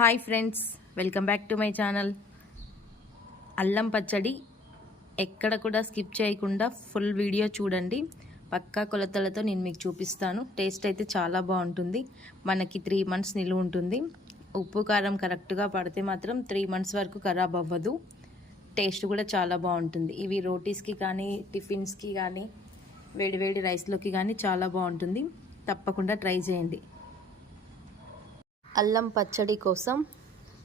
Hi friends welcome back to my channel. అల్లం పచ్చడి ఎక్కడ కూడా స్కిప్ చేయకుండా ఫుల్ వీడియో చూడండి. పక్కా కొలతలతో నేను మీకు చూపిస్తాను. టేస్ట్ అయితే చాలా బాగుంటుంది. మనకి త్రీ మంత్స్ నిలువ ఉంటుంది. ఉప్పు కారం కరెక్ట్గా పడితే మాత్రం త్రీ మంత్స్ వరకు ఖరాబ్ అవ్వదు. టేస్ట్ కూడా చాలా బాగుంటుంది. ఇవి రోటీస్కి కానీ టిఫిన్స్కి కానీ వేడివేడి రైస్లోకి కానీ చాలా బాగుంటుంది. తప్పకుండా ట్రై చేయండి. అల్లం పచ్చడి కోసం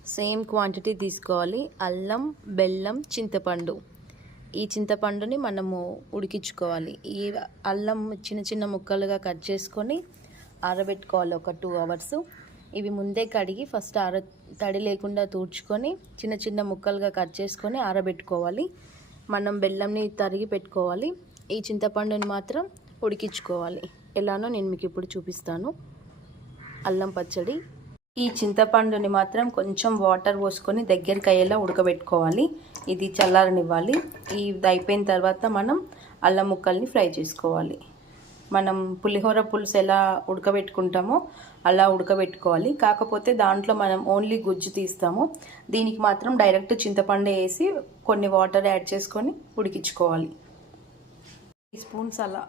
సేమ్ క్వాంటిటీ తీసుకోవాలి. అల్లం బెల్లం చింతపండు. ఈ చింతపండుని మనము ఉడికించుకోవాలి. ఈ అల్లం చిన్న చిన్న ముక్కలుగా కట్ చేసుకొని ఆరబెట్టుకోవాలి ఒక టూ అవర్స్. ఇవి ముందే కడిగి ఫస్ట్ ఆర తడి లేకుండా తూడ్చుకొని చిన్న చిన్న ముక్కలుగా కట్ చేసుకొని ఆరబెట్టుకోవాలి. మనం బెల్లంని తరిగి పెట్టుకోవాలి. ఈ చింతపండుని మాత్రం ఉడికించుకోవాలి. ఎలానో నేను మీకు ఇప్పుడు చూపిస్తాను. అల్లం పచ్చడి ఈ చింతపండుని మాత్రం కొంచెం వాటర్ పోసుకొని దగ్గరికి అయ్యేలా ఉడకబెట్టుకోవాలి. ఇది చల్లారనివ్వాలి. ఇది అయిపోయిన తర్వాత మనం అల్లం ముక్కల్ని ఫ్రై చేసుకోవాలి. మనం పులిహోర పులుసు ఎలా ఉడకబెట్టుకుంటామో అలా ఉడకబెట్టుకోవాలి. కాకపోతే దాంట్లో మనం ఓన్లీ గుజ్జు తీస్తాము. దీనికి మాత్రం డైరెక్ట్ చింతపండు వేసి కొన్ని వాటర్ యాడ్ చేసుకొని ఉడికించుకోవాలి. త్రీ స్పూన్స్ అలా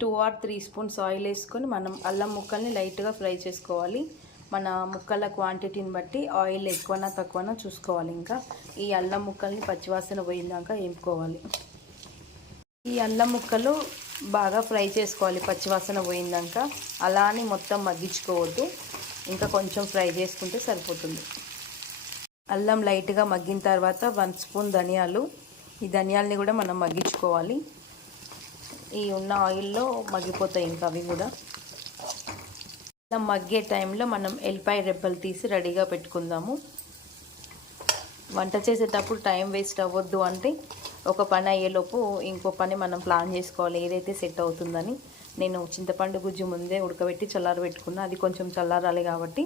two or three spoons oil వేసుకొని మనం అల్లం ముక్కల్ని లైట్గా ఫ్రై చేసుకోవాలి. మన ముక్కల క్వాంటిటీని బట్టి ఆయిల్ ఎక్కువనా తక్కువనా చూసుకోవాలి ఇంకా. ఈ అల్లం ముక్కల్ని పచ్చివాసన పోయిందాక వేపుకోవాలి ఈ అల్లం ముక్కలు బాగా ఫ్రై చేసుకోవాలి పచ్చివాసన పోయిందాక. అలా అని మొత్తం మగ్గించుకోవద్దు. ఇంకా కొంచెం ఫ్రై చేసుకుంటే సరిపోతుంది. అల్లం లైట్గా మగ్గిన తర్వాత వన్ స్పూన్ ధనియాలు. ఈ ధనియాలని కూడా మనం మగ్గించుకోవాలి. ఈ ఉన్న ఆయిల్లో మగ్గిపోతాయి ఇంకా అవి కూడా. ఇలా మగ్గే టైంలో మనం ఎల్లిపాయ రెబ్బలు తీసి రెడీగా పెట్టుకుందాము. వంట చేసేటప్పుడు టైం వేస్ట్ అవ్వద్దు అంటే ఒక పని అయ్యేలోపు ఇంకో పని మనం ప్లాన్ చేసుకోవాలి ఏదైతే సెట్ అవుతుందని. నేను చింతపండు గుజ్జు ముందే ఉడకబెట్టి చల్లార పెట్టుకున్నా అది కొంచెం చల్లారాలి కాబట్టి.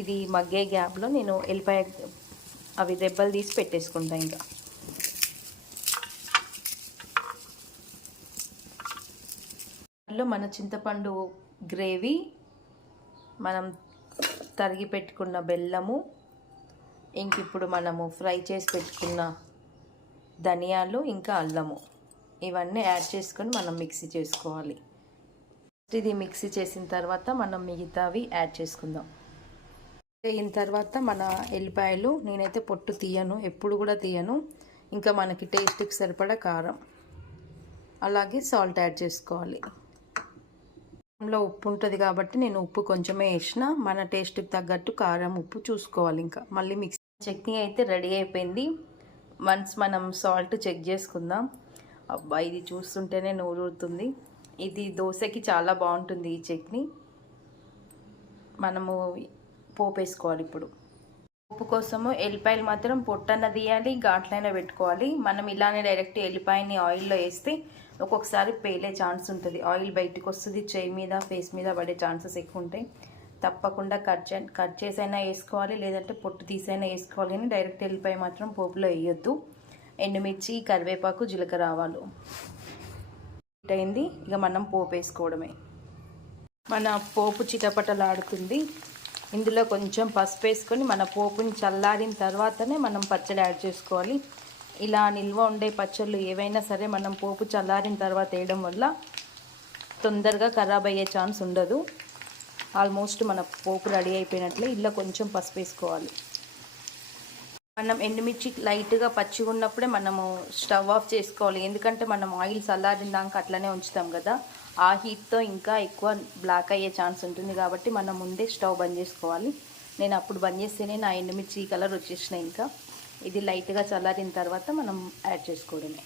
ఇది మగ్గే గ్యాప్లో నేను ఎల్లిపాయ అవి రెబ్బలు తీసి పెట్టేసుకుంటా ఇంకా. మన చింతపండు గ్రేవీ మనం తరిగి పెట్టుకున్న బెల్లము ఇంక ఇప్పుడు మనము ఫ్రై చేసి పెట్టుకున్న ధనియాలు ఇంకా అల్లము. ఇవన్నీ యాడ్ చేసుకొని మనం మిక్సీ చేసుకోవాలి. ఇది మిక్సీ చేసిన తర్వాత మనం మిగతావి యాడ్ చేసుకుందాం. అయిన తర్వాత మన ఎల్లిపాయలు నేనైతే పొట్టు తీయను ఎప్పుడు కూడా తీయను. ఇంకా మనకి టేస్ట్కి సరిపడా కారం. అలాగే సాల్ట్ యాడ్ చేసుకోవాలి. కారంలో ఉప్పు ఉంటుంది కాబట్టి నేను ఉప్పు కొంచెమే వేసిన. మన టేస్ట్కి తగ్గట్టు కారం ఉప్పు చూసుకోవాలి ఇంకా. మళ్ళీ మిక్స్ చట్నీ అయితే రెడీ అయిపోయింది. వన్స్ మనం సాల్ట్ చెక్ చేసుకుందాం. అబ్బా ఇది చూస్తుంటేనే నూరుతుంది ఇది దోశకి చాలా బాగుంటుంది ఈ చట్నీ. మనము పోపు వేసుకోవాలి ఇప్పుడు. ఉప్పు కోసము ఎల్లిపాయలు మాత్రం పొట్టన్న తీయాలి ఘాట్లైనా పెట్టుకోవాలి. మనం ఇలానే డైరెక్ట్ ఎల్లిపాయని ఆయిల్లో వేస్తే ఒక్కొక్కసారి పేలే ఛాన్స్ ఉంటుంది. ఆయిల్ బయటకు వస్తుంది చేయి మీద ఫేస్ మీద పడే ఛాన్సెస్ ఎక్కువ ఉంటాయి తప్పకుండా కట్ చే కట్ చేసైనా వేసుకోవాలి లేదంటే పొట్టు తీసైనా వేసుకోవాలి కానీ డైరెక్ట్ ఎల్లిపాయ మాత్రం పోపులో వేయొద్దు. ఎండుమిర్చి కరివేపాకు జీలకర్ర ఆవాలు. అయింది. ఇక మనం పోపు వేసుకోవడమే. మన పోపు చిటపటలాడుతుంది. ఇందులో కొంచెం పసుపు వేసుకొని మన పోపుని చల్లారిన తర్వాతనే మనం పచ్చడి యాడ్ చేసుకోవాలి. ఇలా నిల్వ ఉండే పచ్చళ్ళు ఏవైనా సరే మనం పోపు చల్లారిన తర్వాత వేయడం వల్ల తొందరగా ఖరాబ్ అయ్యే ఛాన్స్ ఉండదు. ఆల్మోస్ట్ మన పోపు రెడీ అయిపోయినట్లే ఇలా కొంచెం పసుపు వేసుకోవాలి. మనం ఎండుమిర్చి లైట్గా పచ్చిగా ఉన్నప్పుడే మనము స్టవ్ ఆఫ్ చేసుకోవాలి. ఎందుకంటే మనం ఆయిల్ చల్లారిన దాకా అట్లనే ఉంచుతాం కదా. ఆ హీట్తో ఇంకా ఎక్కువ బ్లాక్ అయ్యే ఛాన్స్ ఉంటుంది కాబట్టి మనం ముందే స్టవ్ బంద్ చేసుకోవాలి. నేను అప్పుడు బంద్ చేస్తేనే నా ఎండుమిర్చి కలర్ వచ్చేసినాయి ఇంకా. ఇది లైట్గా చల్లారిన తర్వాత మనం యాడ్ చేసుకోవడమే.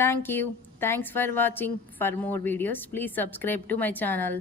Thank you thanks for watching for more videos please subscribe to my channel